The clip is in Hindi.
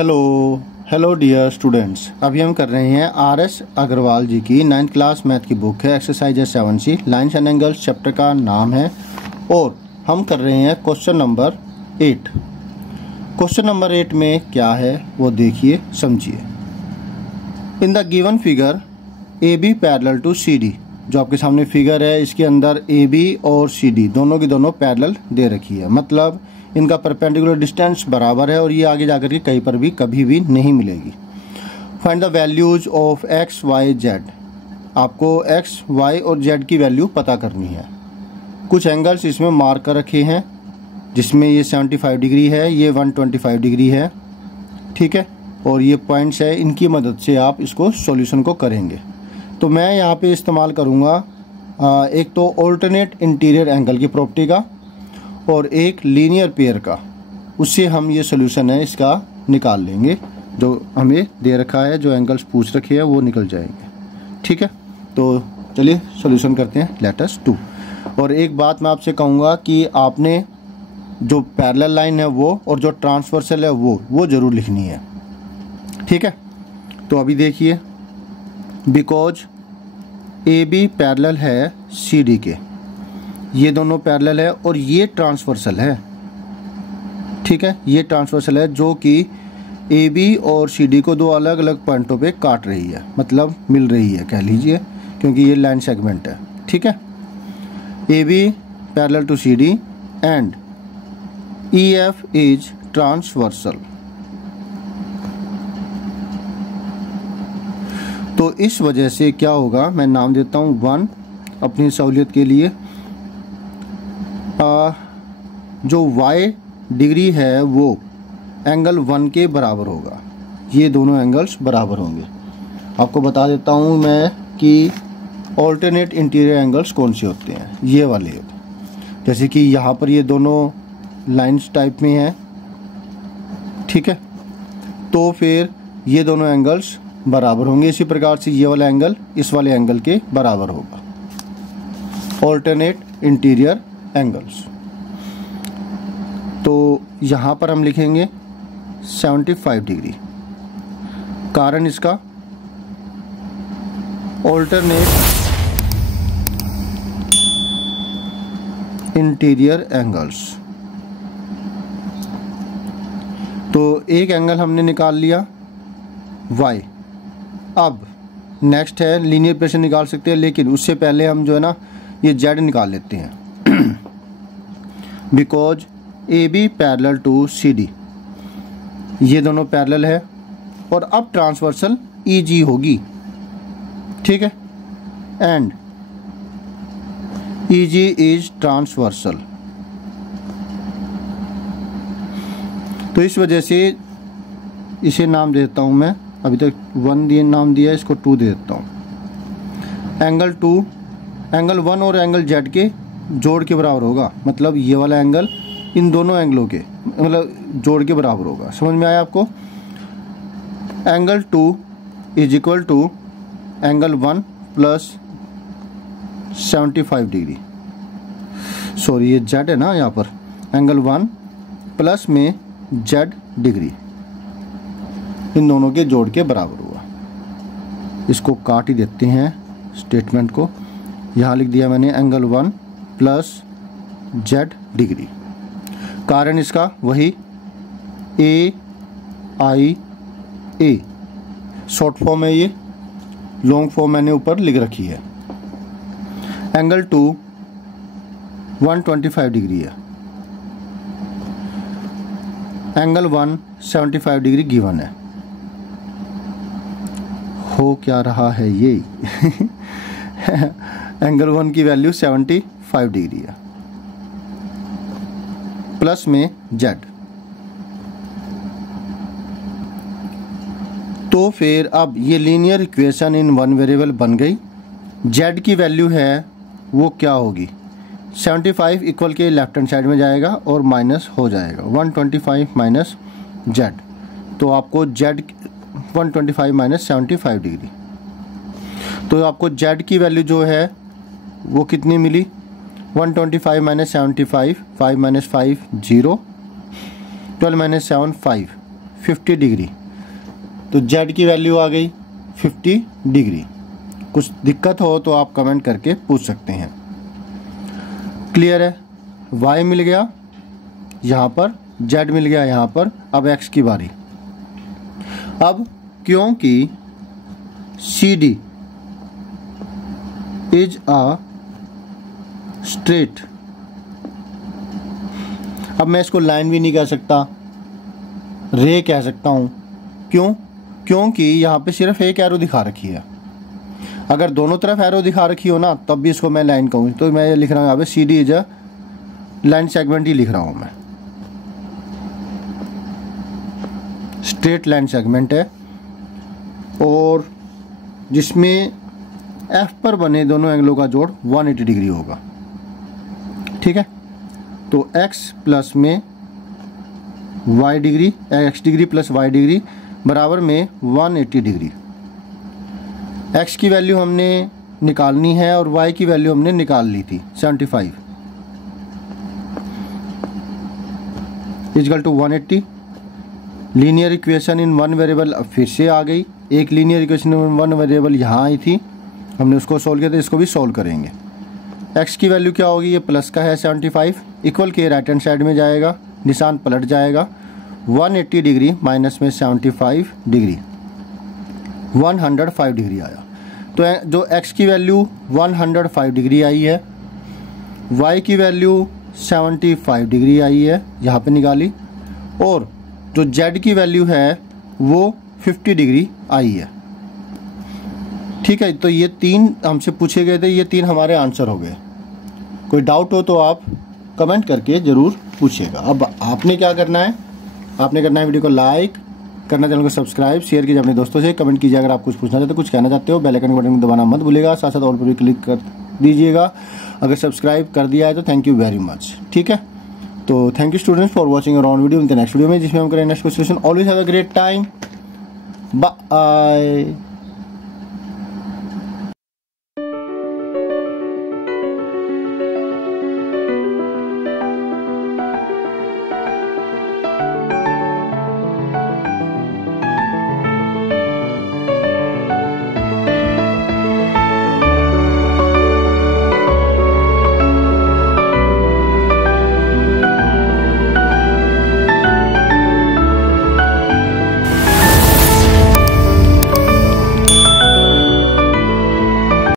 हेलो हेलो डियर स्टूडेंट्स, अभी हम कर रहे हैं आर.एस. अग्रवाल जी की 9th क्लास मैथ की बुक है exercise 7C lines and angles, chapter का नाम है और हम कर रहे हैं क्वेश्चन नंबर 8। क्वेश्चन नंबर 8 में क्या है वो देखिए समझिए। In the given figure A B parallel to C D, जो आपके सामने फिगर है इसके अंदर ए बी और सी डी दोनों की दोनों पैरेलल दे रखी है, मतलब इनका परपेंडिकुलर डिस्टेंस बराबर है और ये आगे जाकर के कहीं पर भी कभी भी नहीं मिलेगी। Find the values of x y z, आपको एक्स वाई और जेड की वैल्यू पता करनी है। कुछ एंगल्स इसमें मार्क कर रखे हैं, जिसमें ये 75 डिग्री है, ये 125 डिग्री है, ठीक है, और ये पॉइंट्स है, इनकी मदद से आप इसको सॉल्यूशन को करेंगे। तो मैं यहाँ पे इस्तेमाल करूँगा एक तो ऑल्टरनेट इंटीरियर एंगल की प्रॉपर्टी का और एक लीनियर पेयर का, उससे हम ये सोल्यूशन है इसका निकाल लेंगे। जो हमें दे रखा है, जो एंगल्स पूछ रखे हैं वो निकल जाएंगे, ठीक है। तो चलिए सोल्यूशन करते हैं, लेट अस डू। और एक बात मैं आपसे कहूँगा कि आपने जो पैरेलल लाइन है वो और जो ट्रांसवर्सल है वो ज़रूर लिखनी है, ठीक है। तो अभी देखिए, बिकॉज ए बी पैरेलल है सी डी के, ये दोनों पैरेलल है और ये ट्रांसवर्सल है, ठीक है, ये ट्रांसवर्सल है जो कि ए बी और सी डी को दो अलग अलग पॉइंटों पे काट रही है, मतलब मिल रही है कह लीजिए, क्योंकि ये लाइन सेगमेंट है, ठीक है। A B parallel to C D and E F is transversal. तो इस वजह से क्या होगा, मैं नाम देता हूँ 1 अपनी सहूलियत के लिए। जो y डिग्री है वो एंगल 1 के बराबर होगा, ये दोनों एंगल्स बराबर होंगे। आपको बता देता हूँ मैं कि ऑल्टरनेट इंटीरियर एंगल्स कौन से होते हैं, ये वाले, जैसे कि यहाँ पर ये दोनों लाइंस टाइप में हैं, ठीक है, तो फिर ये दोनों एंगल्स बराबर होंगे। इसी प्रकार से ये वाला एंगल इस वाले एंगल के बराबर होगा, ऑल्टरनेट इंटीरियर एंगल्स। तो यहाँ पर हम लिखेंगे 75 डिग्री, कारण इसका ऑल्टरनेट इंटीरियर एंगल्स। तो एक एंगल हमने निकाल लिया y। अब नेक्स्ट है लीनियर प्रेशर निकाल सकते हैं, लेकिन उससे पहले हम जो है ना ये z निकाल लेते हैं। Because A B parallel to C D, ये दोनों पैरेलल है और अब ट्रांसवर्सल ई जी होगी, ठीक है, and E G is transversal. तो इस वजह से इसे नाम दे देता हूँ मैं, अभी तक 1 नाम दिया, इसको 2 दे देता हूँ। एंगल 2 एंगल 1 और एंगल जेड के जोड़ के बराबर होगा, मतलब ये वाला एंगल इन दोनों एंगलों के मतलब जोड़ के बराबर होगा। समझ में आया आपको? Angle 2 is equal to angle 1 plus 75 degree, sorry ये जेड है ना, यहाँ पर एंगल 1 प्लस में जेड डिग्री, इन दोनों के जोड़ के बराबर हुआ। इसको काट ही देते हैं स्टेटमेंट को, यहाँ लिख दिया मैंने एंगल 1 प्लस जेड डिग्री, कारण इसका वही ए आई ए, शॉर्ट फॉर्म है ये, लॉन्ग फॉर्म मैंने ऊपर लिख रखी है। एंगल 2 125 डिग्री है, एंगल 1 75 डिग्री गिवन है। हो क्या रहा है ये एंगल 1 की वैल्यू 75 डिग्री है प्लस में जेड। तो फिर अब ये लीनियर इक्वेशन इन 1 वेरिएबल बन गई। जेड की वैल्यू है वो क्या होगी, 75 इक्वल के लेफ्ट हैंड साइड में जाएगा और माइनस हो जाएगा 125 माइनस जेड। तो आपको जेड 125 माइनस 75 डिग्री, तो आपको जेड की वैल्यू जो है वो कितनी मिली, 125 माइनस 75, 5 माइनस 5 0, 12 माइनस 7 5, 50 डिग्री, तो z की वैल्यू आ गई 50 डिग्री। कुछ दिक्कत हो तो आप कमेंट करके पूछ सकते हैं। क्लियर है? y मिल गया यहाँ पर, z मिल गया यहाँ पर। अब x की बारी। अब क्योंकि CD इज अ स्ट्रेट, अब मैं इसको लाइन भी नहीं कह सकता, रे कह सकता हूँ। क्यों? क्योंकि यहाँ पे सिर्फ एक एरो दिखा रखी है। अगर दोनों तरफ एरो दिखा रखी हो ना तब भी इसको मैं लाइन कहूँ। तो मैं लिख रहा हूँ यहाँ पे CD is a line segment ही लिख रहा हूँ मैं। स्ट्रेट लाइन सेगमेंट है और जिसमें F पर बने दोनों एंगलों का जोड़ 180 डिग्री होगा। ठीक है, तो x प्लस में y degree, x degree plus y degree बराबर में 180 डिग्री। x की वैल्यू हमने निकालनी है और y की वैल्यू हमने निकाल ली थी 75 equal to 180। Linear equation in one variable अब फिर से आ गई। एक linear equation in one variable यहाँ आई थी, हमने उसको सोल्व किया, तो इसको भी सोल्व करेंगे। x की वैल्यू क्या होगी? ये प्लस का है 75, इक्वल के राइट हैंड साइड में जाएगा, निशान पलट जाएगा। 180 डिग्री माइनस में 75 डिग्री, 105 डिग्री आया। तो जो x की वैल्यू 105 डिग्री आई है, y की वैल्यू 75 डिग्री आई है, यहाँ पे निकाली, और जो z की वैल्यू है वो 50 डिग्री आई है। ठीक है, तो ये तीन हमसे पूछे गए थे, ये तीन हमारे आंसर हो गए। कोई डाउट हो तो आप कमेंट करके ज़रूर पूछिएगा। अब आपने क्या करना है? आपने करना है वीडियो को लाइक करना, चैनल को सब्सक्राइब, शेयर कीजिए अपने दोस्तों से, कमेंट कीजिए अगर आप कुछ पूछना चाहते हो, कुछ कहना चाहते हो। बेल आइकन बटन को दबाना मत भूलिएगा, साथ साथ ऑल पर भी क्लिक कर दीजिएगा। अगर सब्सक्राइब कर दिया है तो थैंक यू वेरी मच। ठीक है, तो thank you students for watching our on video. In the next video में जिसमें हम करें next question. Always have a great time. Bye.